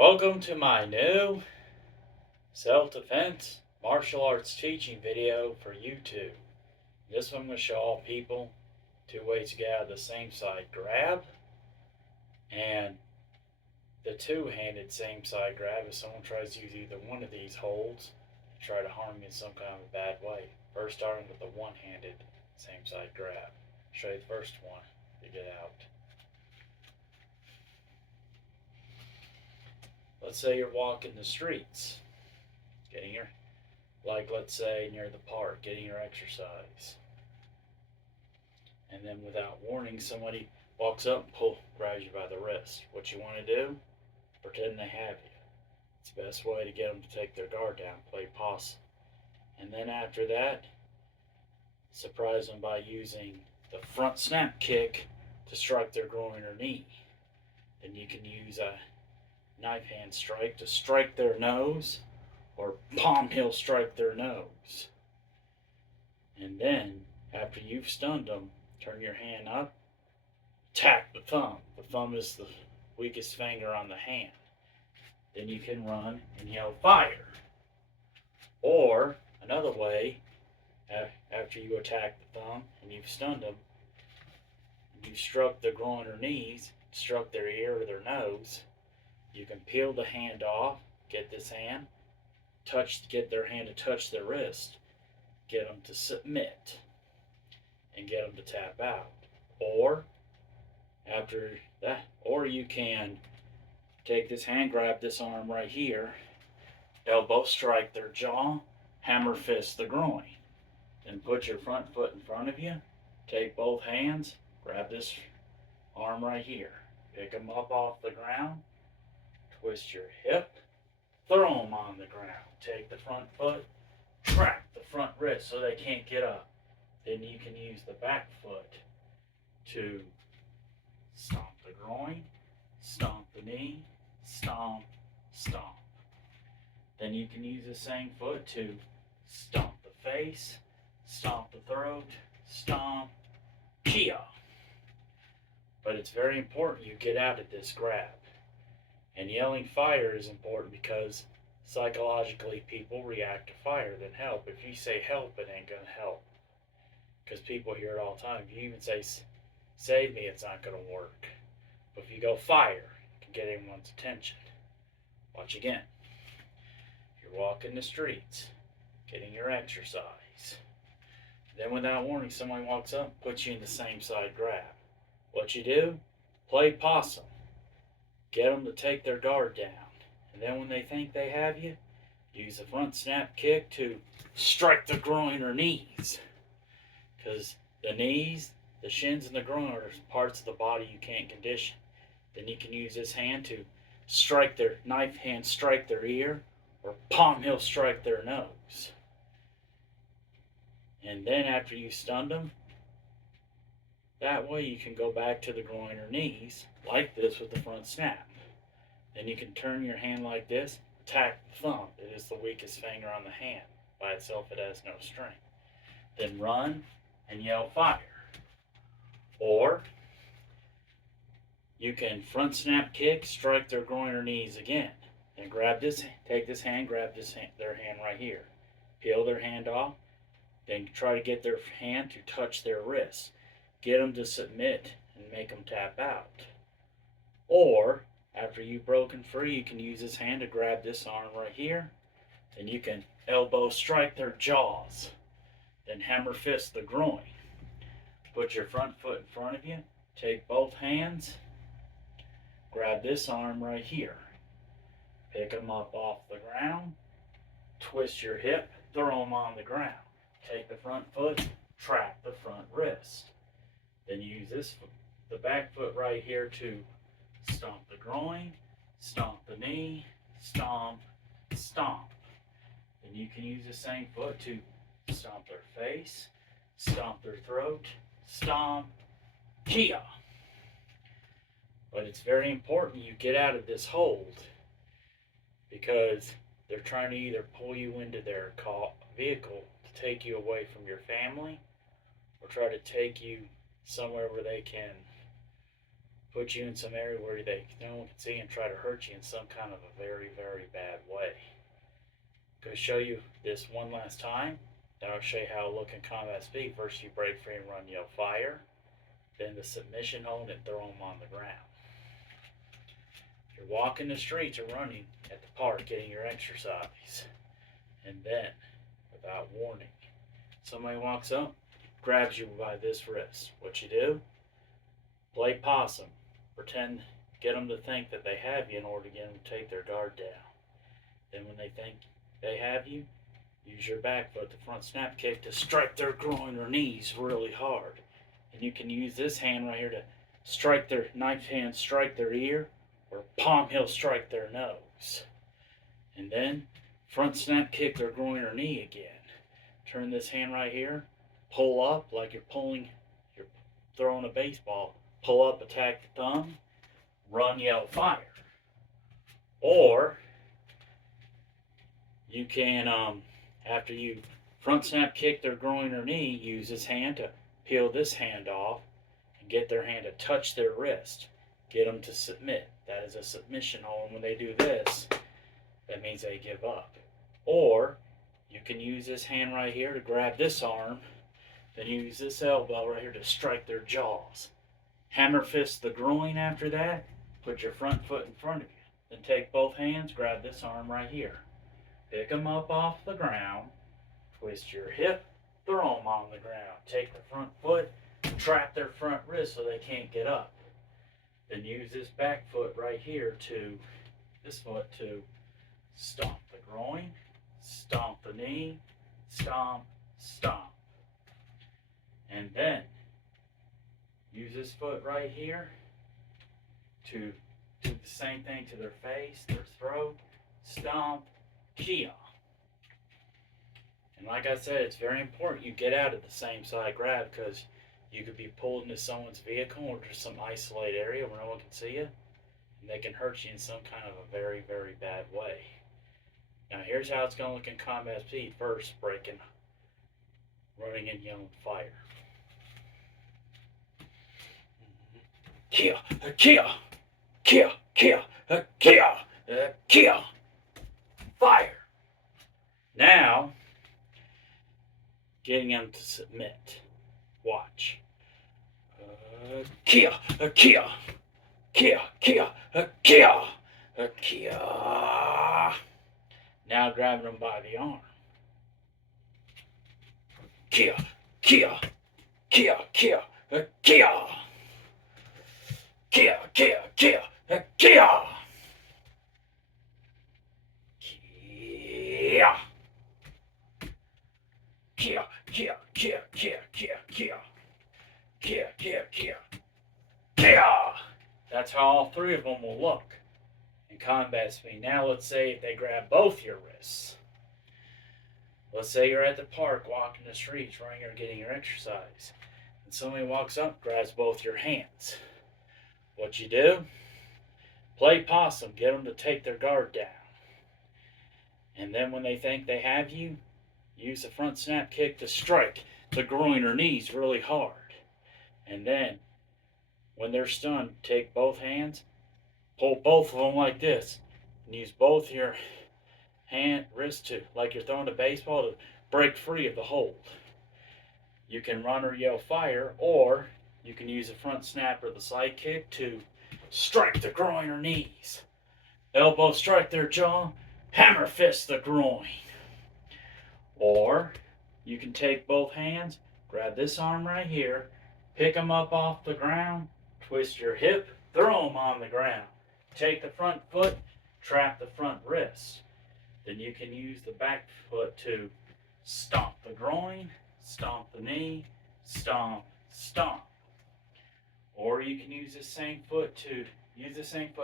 Welcome to my new self-defense martial arts teaching video for YouTube. This one I'm going to show all people two ways to get out of the same side grab and the two-handed same side grab if someone tries to use either one of these holds to try to harm you in some kind of a bad way. First starting with the one-handed same side grab. I'll show you the first one to get out. Let's say you're walking the streets, let's say near the park, getting your exercise. And then without warning, somebody walks up and grabs you by the wrist. What you want to do? Pretend they have you. It's the best way to get them to take their guard down, play possum. And then after that, surprise them by using the front snap kick to strike their groin or knee. Then you can use a knife hand strike to strike their nose, or palm heel strike their nose. And then, after you've stunned them, turn your hand up, attack the thumb. The thumb is the weakest finger on the hand. Then you can run and yell fire. Or, another way, after you attack the thumb and you've stunned them, you've struck their groin or knees, struck their ear or their nose, you can peel the hand off, get their hand to touch their wrist, get them to submit, and get them to tap out. Or after that, or you can take this hand, grab this arm right here, elbow strike their jaw, hammer fist the groin. Then put your front foot in front of you, take both hands, grab this arm right here, pick them up off the ground, twist your hip, throw them on the ground. Take the front foot, track the front wrist so they can't get up. Then you can use the back foot to stomp the groin, stomp the knee, stomp, stomp. Then you can use the same foot to stomp the face, stomp the throat, stomp, kia. But it's very important you get out of this grab. And yelling fire is important because psychologically people react to fire than help. If you say help, it ain't going to help. Because people hear it all the time. If you even say save me, it's not going to work. But if you go fire, it can get everyone's attention. Watch again. You're walking the streets, getting your exercise. Then without warning, somebody walks up and puts you in the same side grab. What you do? Play possum. Get them to take their guard down. And then when they think they have you, use a front snap kick to strike the groin or knees. Because the knees, the shins, and the groin are parts of the body you can't condition. Then you can use this hand to strike their knife hand, strike their ear, or palm heel strike their nose. And then after you stunned them, that way you can go back to the groin or knees, like this with the front snap. Then you can turn your hand like this, attack the thumb. It is the weakest finger on the hand. By itself it has no strength. Then run and yell fire. Or you can front snap kick, strike their groin or knees again. Then take this hand, grab their hand right here. Peel their hand off. Then try to get their hand to touch their wrist. Get them to submit and make them tap out. Or, after you've broken free, you can use this hand to grab this arm right here. Then you can elbow strike their jaws. Then hammer fist the groin. Put your front foot in front of you. Take both hands. Grab this arm right here. Pick them up off the ground. Twist your hip. Throw them on the ground. Take the front foot. Track the front wrist. Then use the back foot right here to stomp the groin, stomp the knee, stomp, stomp. Then you can use the same foot to stomp their face, stomp their throat, stomp, kia. But it's very important you get out of this hold because they're trying to either pull you into their vehicle to take you away from your family or try to take you somewhere where they can put you in some area where no one can see and try to hurt you in some kind of a very, very bad way. Go show you this one last time. Then I'll show you how to look in combat speed. First, you break free and run, yell fire. Then the submission hold and throw them on the ground. You're walking the streets or running at the park, getting your exercise. And then, without warning, somebody walks up, grabs you by this wrist. What you do? Play possum. Pretend, get them to think that they have you in order to get them to take their guard down. Then when they think they have you, use your back foot, the front snap kick, to strike their groin or knees really hard. And you can use this hand right here to strike their knife hand, strike their ear, or palm heel strike their nose. And then front snap kick their groin or knee again. Turn this hand right here, pull up like you're throwing a baseball. Pull up, attack the thumb, run, yell fire. Or you can, after you front snap kick their groin or knee, use this hand to peel this hand off and get their hand to touch their wrist. Get them to submit. That is a submission hold. And when they do this, that means they give up. Or you can use this hand right here to grab this arm, then use this elbow right here to strike their jaws. Hammer fist the groin after that. Put your front foot in front of you. Then take both hands, grab this arm right here. Pick them up off the ground. Twist your hip, throw them on the ground. Take the front foot, trap their front wrist so they can't get up. Then use this back foot right here to stomp the groin, stomp the knee, stomp, stomp. And then use this foot right here to do the same thing to their face, their throat, stomp, kia. And like I said, it's very important you get out of the same side grab, because you could be pulled into someone's vehicle or to some isolated area where no one can see you, and they can hurt you in some kind of a very, very bad way. Now here's how it's going to look in combat speed. First, breaking, running and yelling fire. Kia, kia, kia, kia, kia, kia, fire. Now, getting them to submit. Watch. Kia, kia, kia, kia, kia, kia. Now grabbing them by the arm. Kia, kia, kia, kia, kia. Kia, kia, kia, kia. Kia. Kia, kia, kia, kia, kia, kia. Kia, kia, kia, kia. That's how all three of them will look in combat speed. Now let's say if they grab both your wrists. Let's say you're at the park walking the streets, running or getting your exercise. And somebody walks up, grabs both your hands. What you do? Play possum, get them to take their guard down. And then when they think they have you, use the front snap kick to strike the groin or knees really hard. And then, when they're stunned, take both hands, pull both of them like this, and use both your wrists to, like you're throwing a baseball, to break free of the hold. You can run or yell fire, or you can use the front snap or the side kick to strike the groin or knees. Elbow strike their jaw, hammer fist the groin. Or you can take both hands, grab this arm right here, pick them up off the ground, twist your hip, throw them on the ground. Take the front foot, trap the front wrist. Then you can use the back foot to stomp the groin, stomp the knee, stomp, stomp. Or you can use the same foot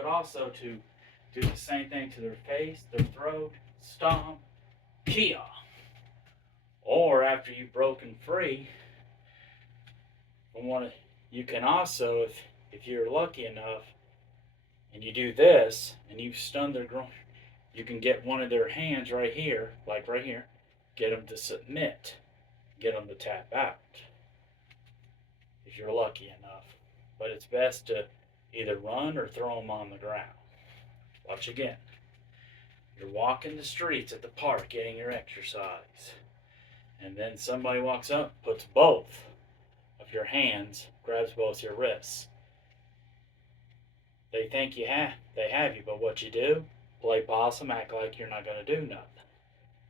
also to do the same thing to their face, their throat, stomp, kia. Or after you've broken free, you can also, if you're lucky enough, and you do this, and you've stunned their groin, you can get one of their hands right here, like right here, get them to submit, get them to tap out, if you're lucky enough. But it's best to Either run or throw them on the ground. Watch again. You're walking the streets at the park getting your exercise. And then somebody walks up, puts both of your hands, grabs both your wrists. They think they have you, but what you do, play possum, act like you're not going to do nothing.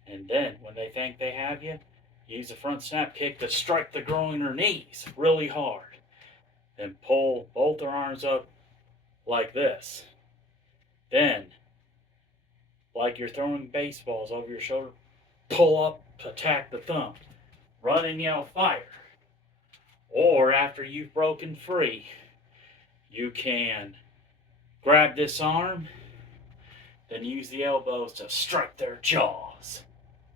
And then when they think they have you, use a front snap kick to strike the groin or knees really hard. Then pull both their arms up like this. Then, like you're throwing baseballs over your shoulder, pull up, attack the thumb. Run and yell fire. Or after you've broken free, you can grab this arm, then use the elbows to strike their jaws.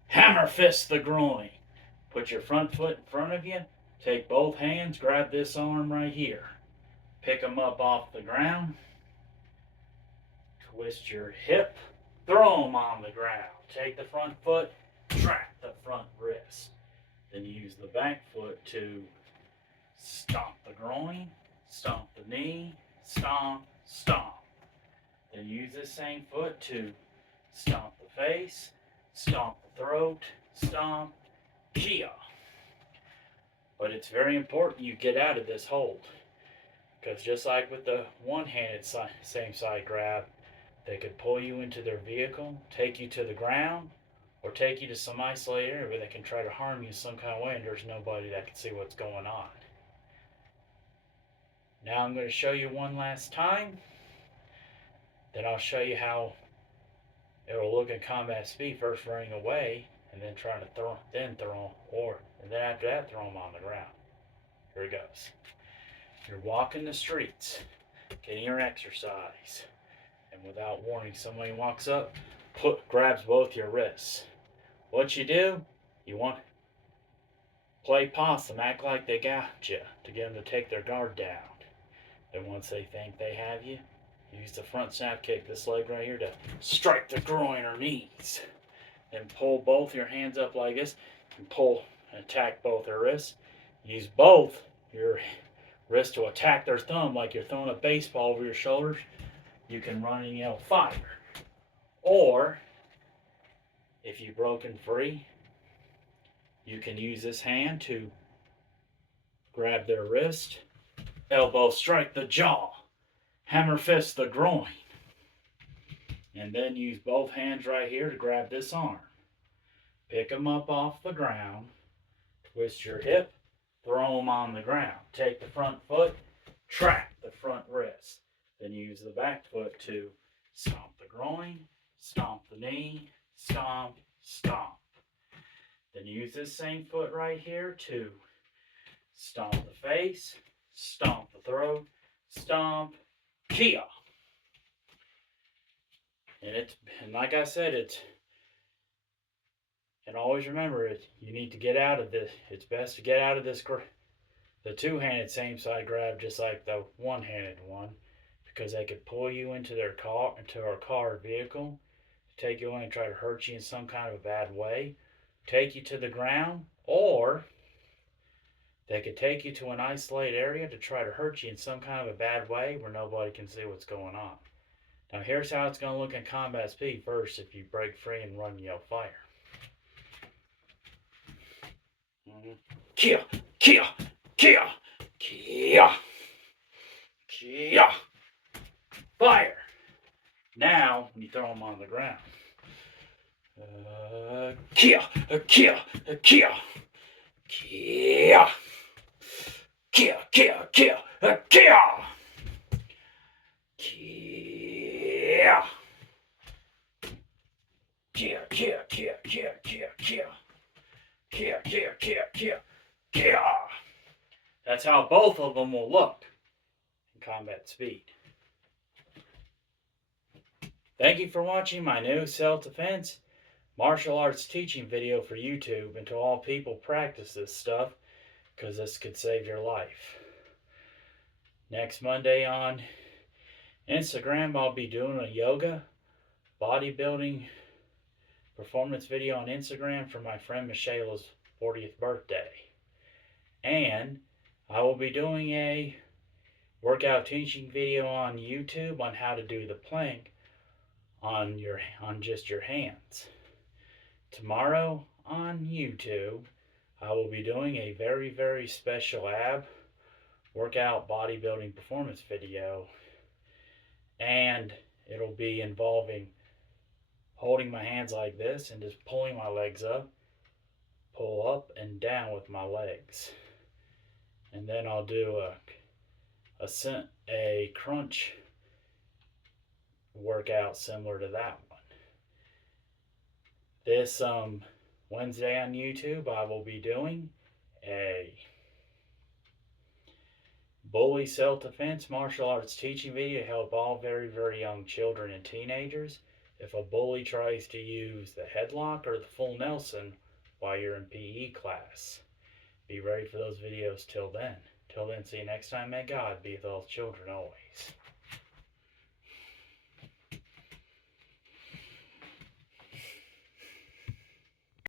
Hammer fist the groin. Put your front foot in front of you. Take both hands, grab this arm right here. Pick them up off the ground. Twist your hip. Throw them on the ground. Take the front foot, trap the front wrist. Then use the back foot to stomp the groin, stomp the knee, stomp, stomp. Then use this same foot to stomp the face, stomp the throat, stomp, kia. But it's very important you get out of this hold. Because just like with the one-handed same side grab, they could pull you into their vehicle, take you to the ground, or take you to some isolated area where they can try to harm you some kind of way and there's nobody that can see what's going on. Now I'm going to show you one last time. Then I'll show you how it will look in combat speed, first running away and then trying to throw and then after that throw them on the ground. Here it goes. You're walking the streets, getting your exercise, and without warning somebody walks up, grabs both your wrists. What you do, you want to play possum, act like they got you to get them to take their guard down. Then once they think they have you, use the front snap kick, this leg right here, to strike the groin or knees. Then pull both your hands up like this and pull and attack both their wrists. Use both your wrists to attack their thumb like you're throwing a baseball over your shoulders. You can run and yell fire. Or, if you've broken free, you can use this hand to grab their wrist, elbow strike the jaw, hammer fist the groin, and then use both hands right here to grab this arm. Pick them up off the ground, twist your hip, throw them on the ground. Take the front foot, trap the front wrist. Then use the back foot to stomp the groin, stomp the knee, stomp, stomp. Then use this same foot right here to stomp the face, stomp the throat, stomp, kia. And like I said, and always remember it, you need to get out of this. It's best to get out of this, the two-handed same side grab just like the one-handed one, because they could pull you into their car, into our car or vehicle, take you away and try to hurt you in some kind of a bad way, take you to the ground, or they could take you to an isolated area to try to hurt you in some kind of a bad way where nobody can see what's going on. Now here's how it's going to look in combat speed first if you break free and run and yell fire. Kia, kia, kia, kia, kia, fire. Now, when you throw them on the ground, kia, kia, kia, kia, kia, kia, kia, kia, kia, kia, kia, kia, kia, kia, kia. Kia, kia, kia, kia, kia. That's how both of them will look in combat speed. Thank you for watching my new self-defense martial arts teaching video for YouTube, and to all people, practice this stuff because this could save your life. Next Monday on Instagram, I'll be doing a yoga, bodybuilding performance video on Instagram for my friend Michela's 40th birthday. And I will be doing a workout teaching video on YouTube on how to do the plank on just your hands. Tomorrow on YouTube, I will be doing a very special ab workout bodybuilding performance video, and it'll be involving holding my hands like this and just pulling my legs up, pull up and down with my legs. And then I'll do a crunch workout similar to that one. This Wednesday on YouTube, I will be doing a bully self-defense martial arts teaching video to help all very young children and teenagers if a bully tries to use the headlock or the full Nelson while you're in PE class. Be ready for those videos till then. Till then, see you next time. May God be with all children always.